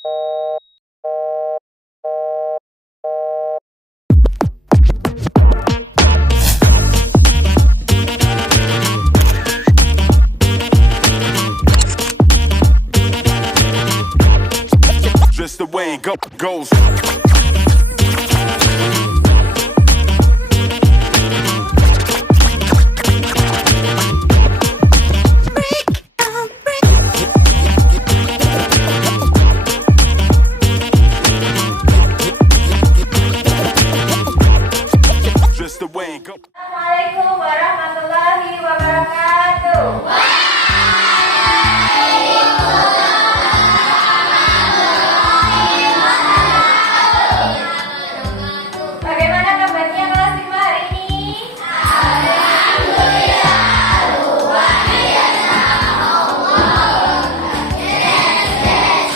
Just the way it goes. Just the way it goes. Assalamualaikum warahmatullahi wabarakatuh. Bagaimana kabarnya kelas 5 hari ini? Alhamdulillah, luar biasa.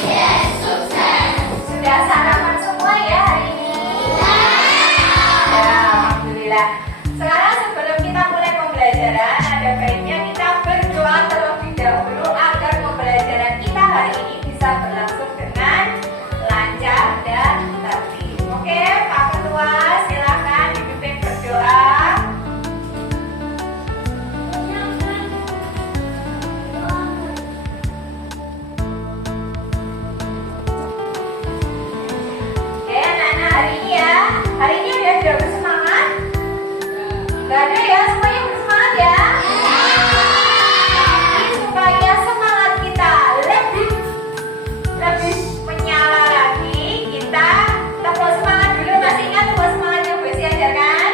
Yes, sukses. Sudah sarapan semua ya hari ini? Ya, alhamdulillah. Sekarang sebelum kita mulai pembelajaran, ada baiknya kita berdoa terlebih dahulu agar pembelajaran kita hari ini bisa berlangsung dengan lancar dan tertib. Oke, Pak Ketua, silakan dipimpin berdoa. Oke, anak-anak hari ini ya. Hari ini sudah bersemangat? Gak ada ya, semuanya bersemangat ya. Tapi supaya semangat kita lebih menyala lagi, kita tepuk semangat dulu. Masih ingat tepuk semangat yang Bu Esi ajarkan?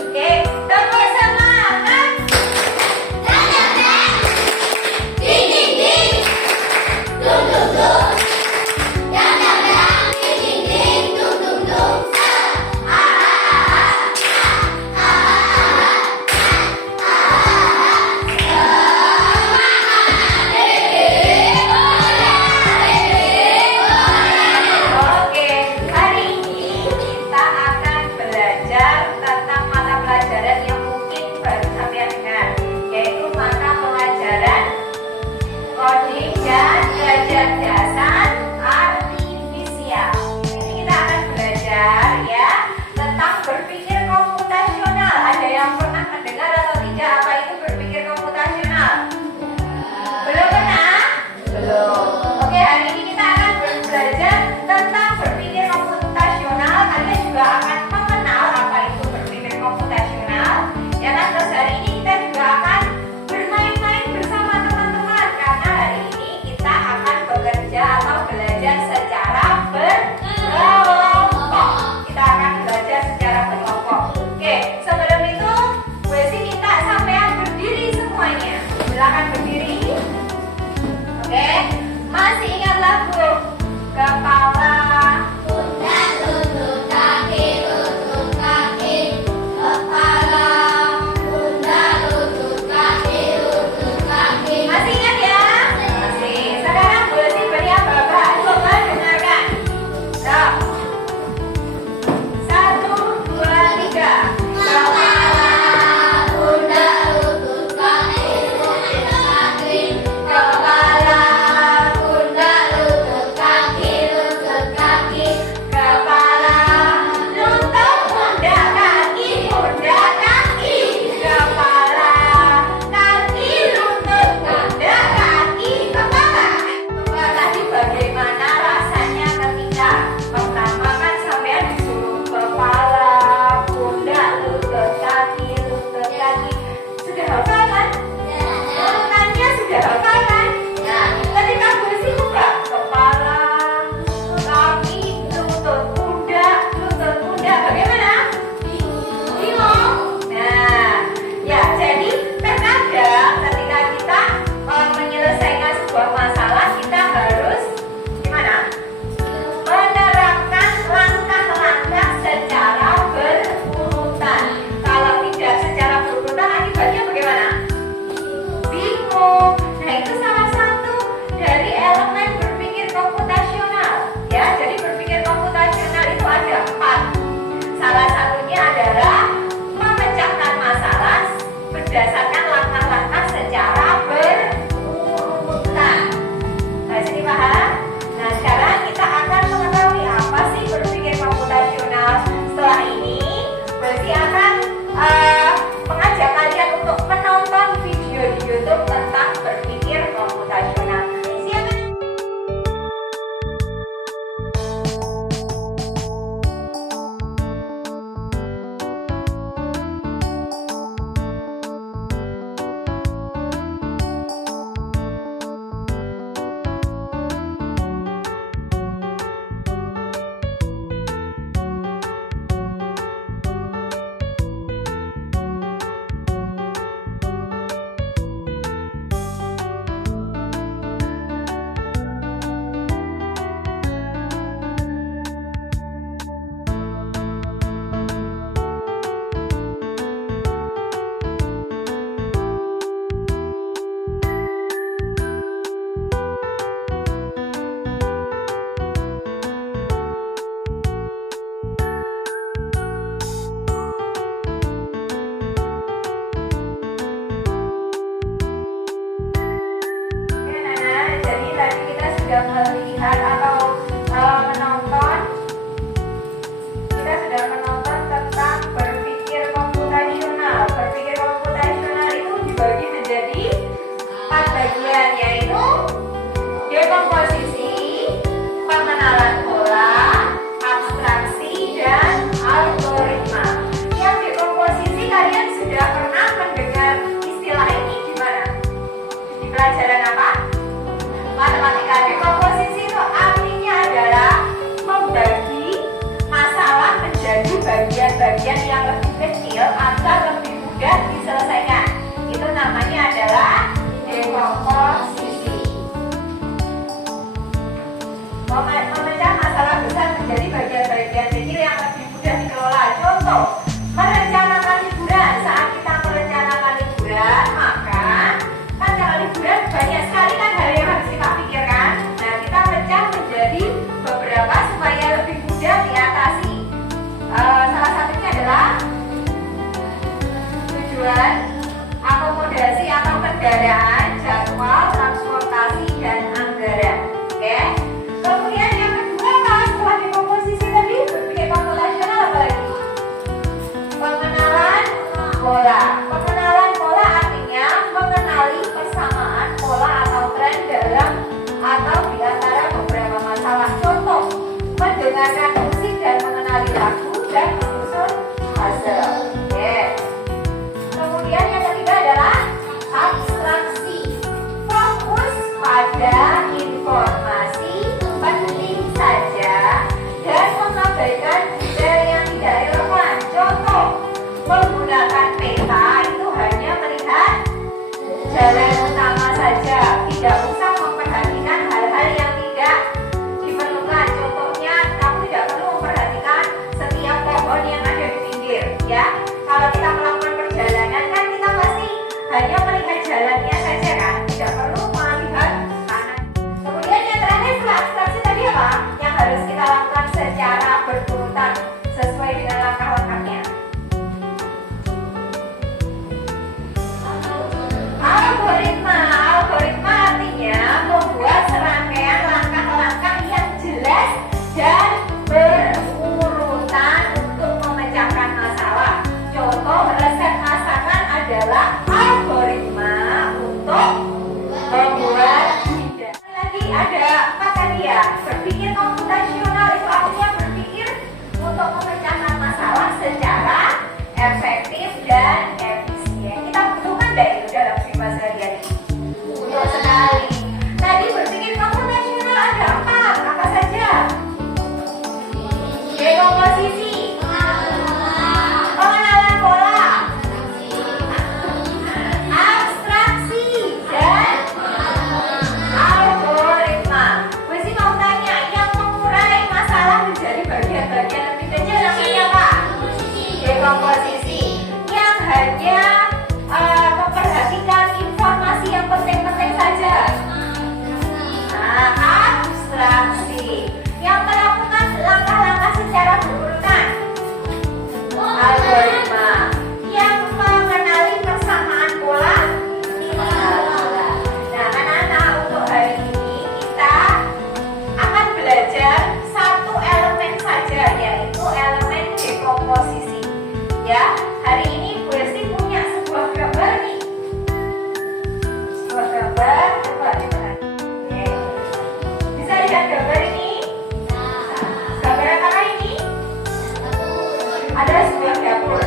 Oke, tepuk semangat. Ding ding ding, dung dung dung, dang dang dang, ding ding ding, dung dung dung. Oke, hari ini kita akan belajar tentang mata pelajaran yang mungkin baru sampai dengar, yaitu mata pelajaran coding dan belajar dasar artifisial. Ini kita akan belajar ya tentang berpikir komputasional. Ada yang pernah mendengar atau tidak apa itu berpikir komputasional? Belum pernah? Belum. Oke, hari ini kita akan belajar tentang berpikir komputasional. Kalian juga akan mengenal apa itu berpikir komputasional. Ya kan? Terus hari ini kita juga akan bermain-main bersama teman-teman, karena hari ini kita akan bekerja atau belajar secara berkelompok. Kita akan belajar secara berkelompok. Oke, sebelum itu Bu Esi minta sampean berdiri semuanya. Silakan berdiri. Oke, masih ingat lagu kepala, pundak, lutut, kaki, kepala, pundak, lutut, kaki. Masih ingat ya? Masih. Sekarang Bu Esi beri ababa. Coba dengarkan. Stop. 1, 2, 3. Kepala, pundak, lutut, kaki. Kepala, pundak, Nah, dekomposisi itu artinya adalah membagi masalah menjadi bagian-bagian yang lebih kecil agar lebih mudah diselesaikan. Itu namanya adalah dekomposisi. Memecah masalah besar menjadi bagian-bagian kecil yang lebih mudah dikelola. Contoh, merencanakan liburan. Saat kita merencanakan liburan, maka kan kalau liburan banyak sekali kan hal yang harus kita pikirkan. Nah, kita pecah menjadi beberapa supaya lebih mudah diatasi. Salah satunya adalah tujuan, akomodasi atau kendaraan, jadwal, transportasi, dan anggaran. Oke? Kemudian yang kedua, kalau setelah dekomposisi tadi berpikir komputasional apa lagi? Pengenalan pola. Pengenalan pola artinya mengenali persamaan pola atau tren dalam atau di antara beberapa masalah. Contoh, mendengarkan musik dan mengenali lagu dan menyusun puzzle. Oke. Kemudian yang ketiga adalah abstraksi. Fokus pada informasi penting saja dan mengabaikan detail yang tidak relevan. Contoh, menggunakan peta itu hanya melihat jalan utama saja, tidak usah memperhatikan hal-hal yang tidak diperlukan. Contohnya, kamu tidak perlu memperhatikan setiap pohon yang ada di pinggir, ya. Kalau kita melakukan perjalanan kan kita pasti hanya melihat jalannya saja kan, tidak perlu melihat kanan. Kemudian yang terakhir setelah abstraksi tadi apa? Yang harus kita lakukan secara berurutan sesuai dengan langkah-langkahnya. Algoritma artinya membuat serangkaian langkah-langkah yang jelas dan berurutan untuk memecahkan masalah. Contoh resep masakan adalah algoritma untuk membuat hidangan. Lagi ada apa tadi ya? Berpikir komputasional itu artinya berpikir untuk memecahkan masalah secara efektif dan efisien. Kita butuhkan deh itu dalam sifat sehari-hari. Betul sekali. Tadi berpikir komputasional ada empat. Apa saja? Dekomposisi, pengenalan pola, abstraksi, dan algoritma. Gue sih mau tanya, yang mengurai masalah menjadi bagian-bagian lebih kecil namanya apa? Dekomposisi. Yang hanya memperhatikan informasi yang penting-penting saja. Nah, abstraksi. Yang melakukan langkah-langkah secara berurutan. Algoritma. Yang mengenali persamaan pola. Nah, anak-anak, untuk hari ini kita akan belajar satu elemen saja, yaitu elemen dekomposisi. Ya, hari ini Bu Esti punya sebuah gambar nih. Sebuah gambar, coba diperhatikan. Bisa lihat gambar ini? Gambar apa ini? Ada sebuah dapur.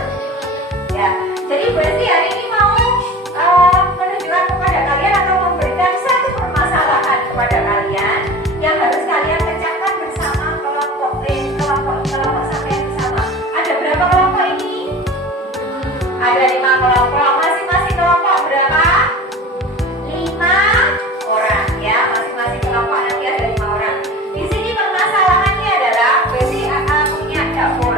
Ya, jadi Bu Esti hari ini mau menunjukkan kepada kalian atau memberikan satu permasalahan kepada kalian yang harus kalian pecahkan bersama kelompok sampai bersama. Ada berapa kelompok ini? Ada 5 kelompok. Masing-masing kelompok berapa? 5 orang ya. Masing-masing kelompok nanti ada 5 orang. Di sini permasalahannya adalah Bu Esti akan punya dapur.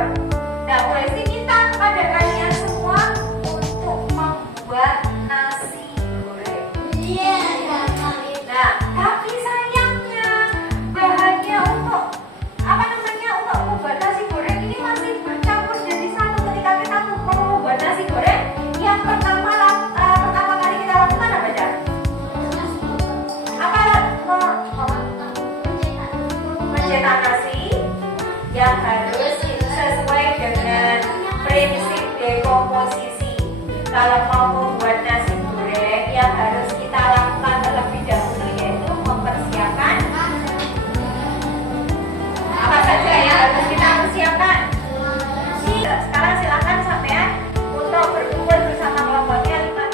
Nah, Bu Esti minta kepada kalian semua untuk membuat nasi goreng. Nah, tapi sayangnya bahannya untuk untuk membuat nasi goreng ini masih bercampur jadi satu. Ketika kita mau membuat nasi goreng, yang pertama kali kita lakukan apa aja? Mencetak nasi yang harus sesuai dengan prinsip dekomposisi. Kalau mau membuat nasi goreng, yang harus kita lakukan terlebih dahulu yaitu mempersiapkan apa saja yang harus kita persiapkan. Sekarang silakan sampean untuk berkumpul bersama kelompoknya 5.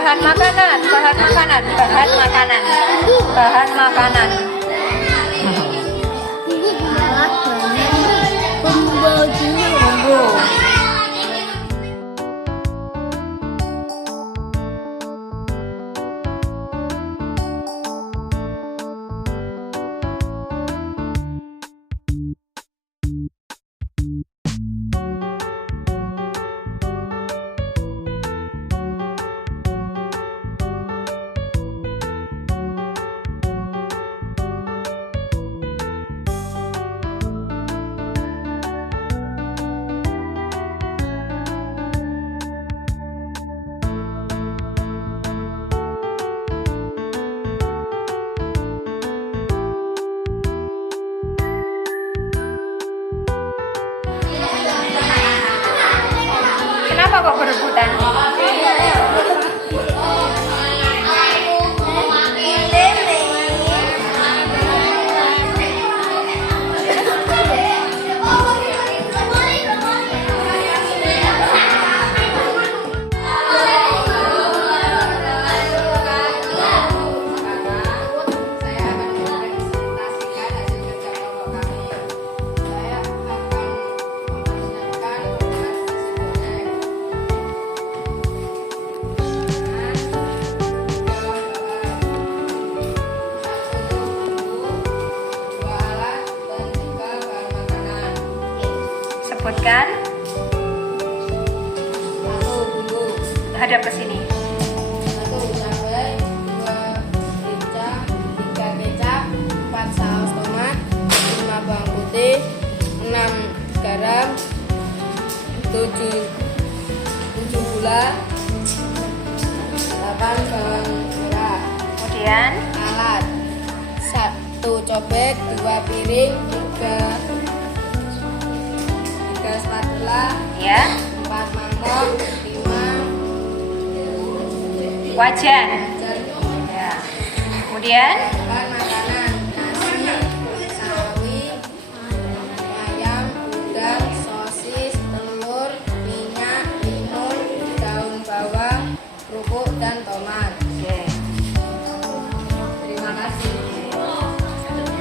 bahan makanan, bahan makanan, bahan makanan, bahan makanan. Bumbu. Kenapa kok berebutan? Sebutkan. Bumbu. Hadap ke sini. 1 cabai, 2 merica, 3 kecap, 4 saus tomat, 5 bawang putih, 6 garam, 7 gula, 8 bawang merah. Kemudian Alat: 1 cobek, 2 piring, 3 spatula, ya, 4 mangkok, 5 wajan. wajan. Ya. Kemudian Bahan makanan: nasi, sawi, ayam, udang, sosis, telur, minyak, timun, daun bawang, kerupuk, dan tomat. oke. Terima kasih.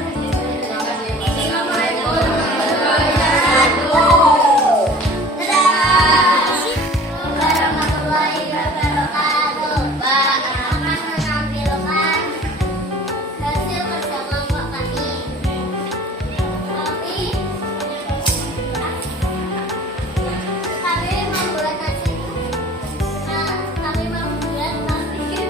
Terima kasih. Assalamualaikum. Warahmatullahi wabarakatuh. Pak akan menampilkan hasil kerja kelompok kami. Kami membuat nasi. Kami membuat nasi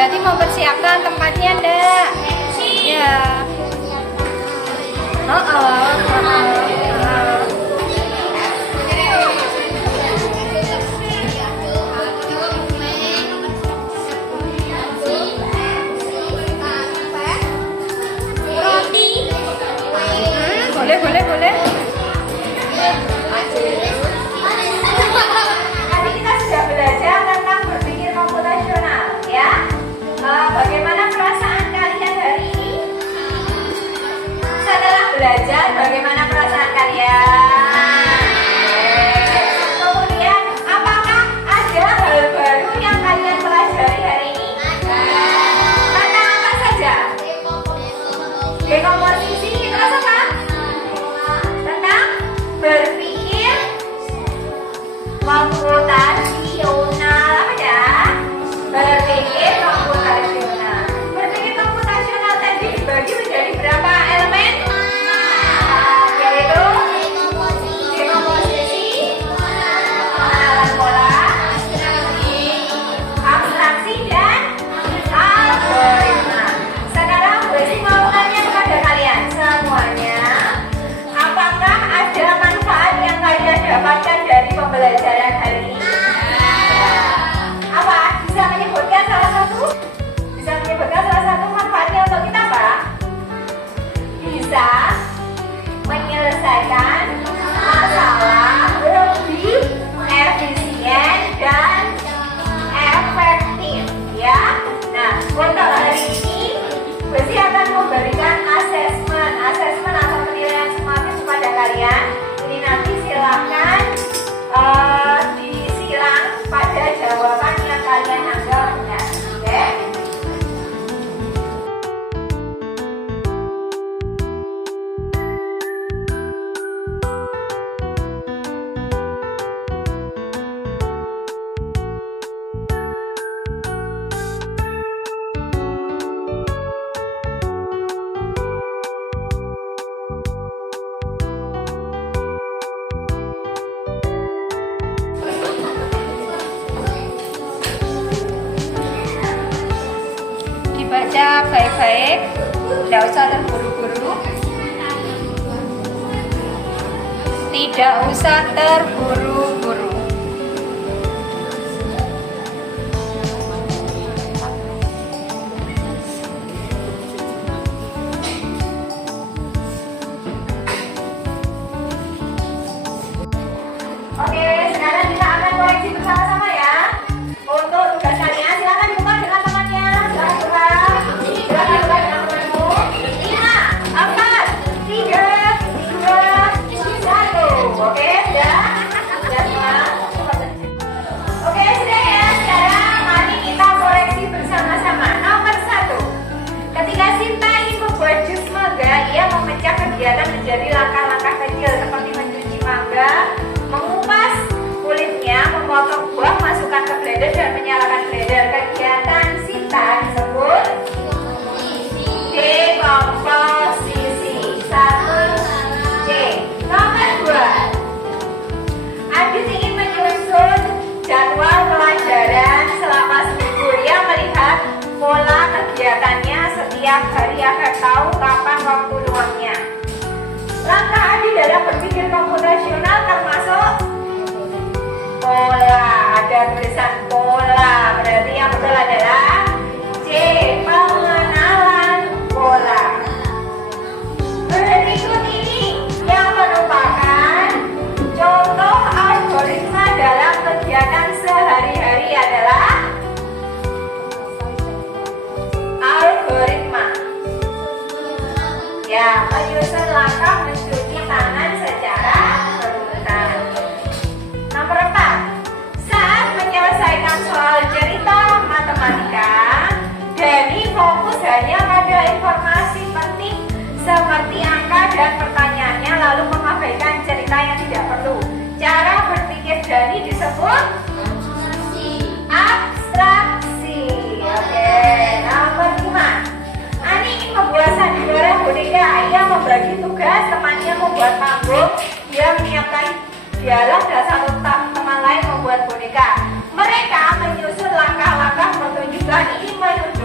Berarti mempersiapkan tempatnya ndak? Iya. Boleh. Tadi kita sudah belajar tentang berpikir komputasional, ya. Bagaimana perasaan kalian hari ini? Setelah belajar, bagaimana perasaan kalian? Kemudian, apakah ada hal baru yang kalian pelajari hari ini? Tentang apa saja? Dekomposisi, terus apa? Tentang berpikir komputasional, apa ya? Berpikir komputasional. Berpikir komputasional tadi dibagi menjadi berapa elemen? Yaitu dekomposisi, pengenalan pola, abstraksi, dan algoritma. Sekarang Besi mau tanya kepada kalian semuanya, apakah ada manfaat yang kalian dapatkan dari pembelajaran hari ini? Apa? Bisa menyebutkan salah satu? Bisa menyebutkan salah satu manfaatnya untuk kita apa? Bisa menyelesaikan masalah lebih efisien dan efektif, ya. Nah, untuk hari ini Besi akan memberikan asesmen atau penilaian sumatif kepada kalian. Ini nanti silakan disilang pada jawaban yang kalian anggap benar, oke? Dibaca baik-baik, tidak usah terburu-buru. Tidak usah terburu-buru. Oke, sekarang kita akan koreksi bersama-sama ya. Untuk tugas kalian silakan dibuka dengan temannya. Silakan buka dengan temanmu. 5, 4, 3, 2, 1. Oke, sudah? Sudah semua? Oke, sudah ya. Sekarang mari kita koreksi bersama-sama. Nomor 1. Ketika Sinta ingin membuat jus mangga, ia memecah kegiatan menjadi langkah-langkah kecil seperti mencuci mangga, mengupas kulitnya, memotong buah, masukkan ke blender dan menyalakan blender. Kegiatan Sinta disebut dekomposisi. 1C. Nomor 2. Adit ingin menyusun jadwal pelajaran selama seminggu. Ia melihat pola kegiatannya setiap hari agar tahu kapan waktu luangnya. Langkah Adit dalam berpikir komputasional termasuk pola. Ada tulisan pola, berarti yang betul adalah C. Pengenalan pola. Berikut ini yang merupakan contoh algoritma dalam kegiatan sehari-hari adalah algoritma. Ya, menyusun langkah mencuci tangan secara berurutan. Nomor 4. Saat menyelesaikan soal cerita matematika, Dani fokus hanya pada informasi penting seperti angka dan pertanyaannya, lalu mengabaikan cerita yang tidak perlu. Cara berpikir Dani disebut abstraksi. Oke, nomor 5. Ani ingin membuat sandiwara boneka. Ia membagi tugas, temannya membuat panggung, dia menyiapkan dialog, dan satu teman lain membuat boneka. Mereka menyusun langkah-langkah pertunjukan ini menuju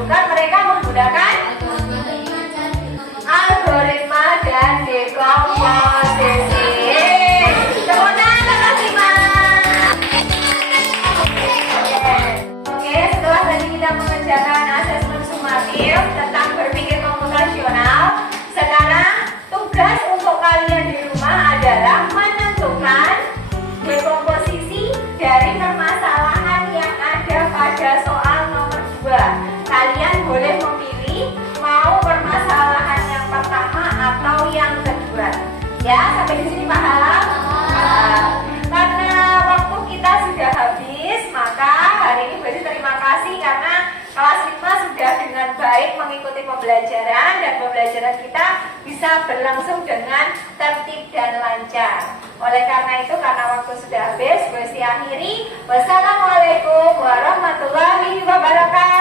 kreatif tentang berpikir komputasional. Sekarang tugas untuk kalian di rumah adalah menentukan dekomposisi dari permasalahan yang ada pada soal nomor 2. Kalian boleh memilih mau permasalahan yang pertama atau yang kedua. Ya, sampai di sini paham? Karena waktu kita sudah habis, maka hari ini Besi terima kasih karena kelas 5 sudah dengan baik mengikuti pembelajaran dan pembelajaran kita bisa berlangsung dengan tertib dan lancar. Oleh karena itu, karena waktu sudah habis, Besi akhiri. Wassalamualaikum warahmatullahi wabarakatuh.